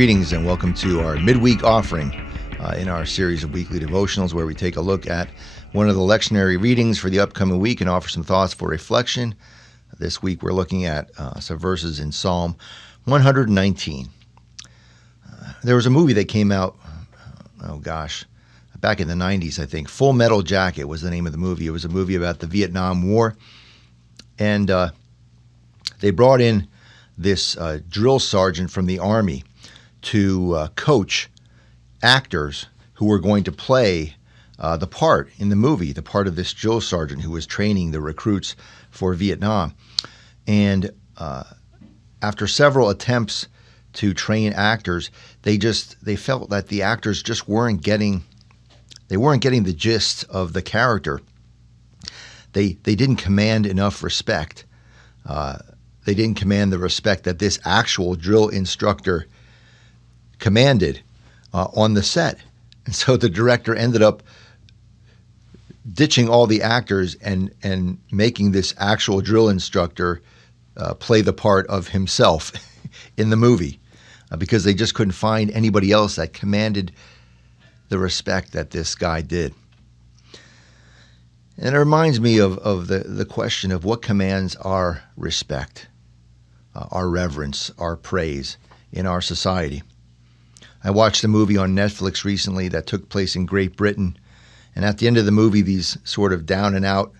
Greetings and welcome to our midweek offering in our series of weekly devotionals where we take a look at one of the lectionary readings for the upcoming week and offer some thoughts for reflection. This week we're looking at some verses in Psalm 119. There was a movie that came out, back in the 90s, I think. Full Metal Jacket was the name of the movie. It was a movie about the Vietnam War. And they brought in this drill sergeant from the Army to coach actors who were going to play the part in the movie, the part of this drill sergeant who was training the recruits for Vietnam. And after several attempts to train actors, they felt that the actors just weren't getting the gist of the character. They didn't command enough respect. They didn't command the respect that this actual drill instructor commanded on the set. And so the director ended up ditching all the actors and making this actual drill instructor play the part of himself in the movie because they just couldn't find anybody else that commanded the respect that this guy did. And it reminds me of the question of what commands our respect, our reverence, our praise in our society. I watched a movie on Netflix recently that took place in Great Britain, and at the end of the movie, these sort of down-and-out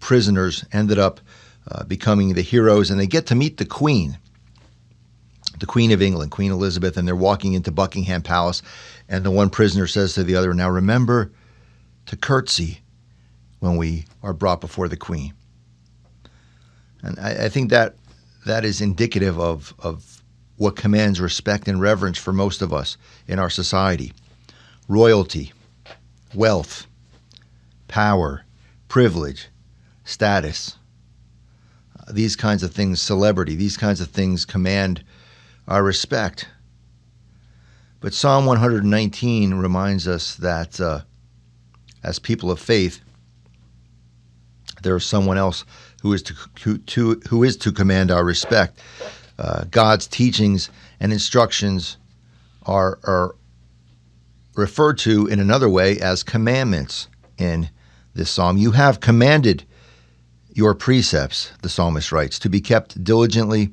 prisoners ended up becoming the heroes, and they get to meet the Queen of England, Queen Elizabeth, and they're walking into Buckingham Palace, and the one prisoner says to the other, "Now remember to curtsy when we are brought before the Queen." And I think that is indicative of what commands respect and reverence for most of us in our society. Royalty, wealth, power, privilege, status, these kinds of things, celebrity, these kinds of things command our respect. But Psalm 119 reminds us that as people of faith, there is someone else who is to command our respect. God's teachings and instructions are referred to in another way as commandments in this psalm. You have commanded your precepts, the psalmist writes, to be kept diligently.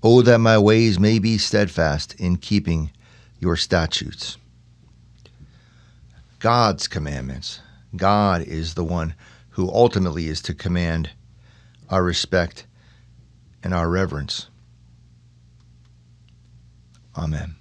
Oh, that my ways may be steadfast in keeping your statutes. God's commandments. God is the one who ultimately is to command our respect and our reverence. Amen.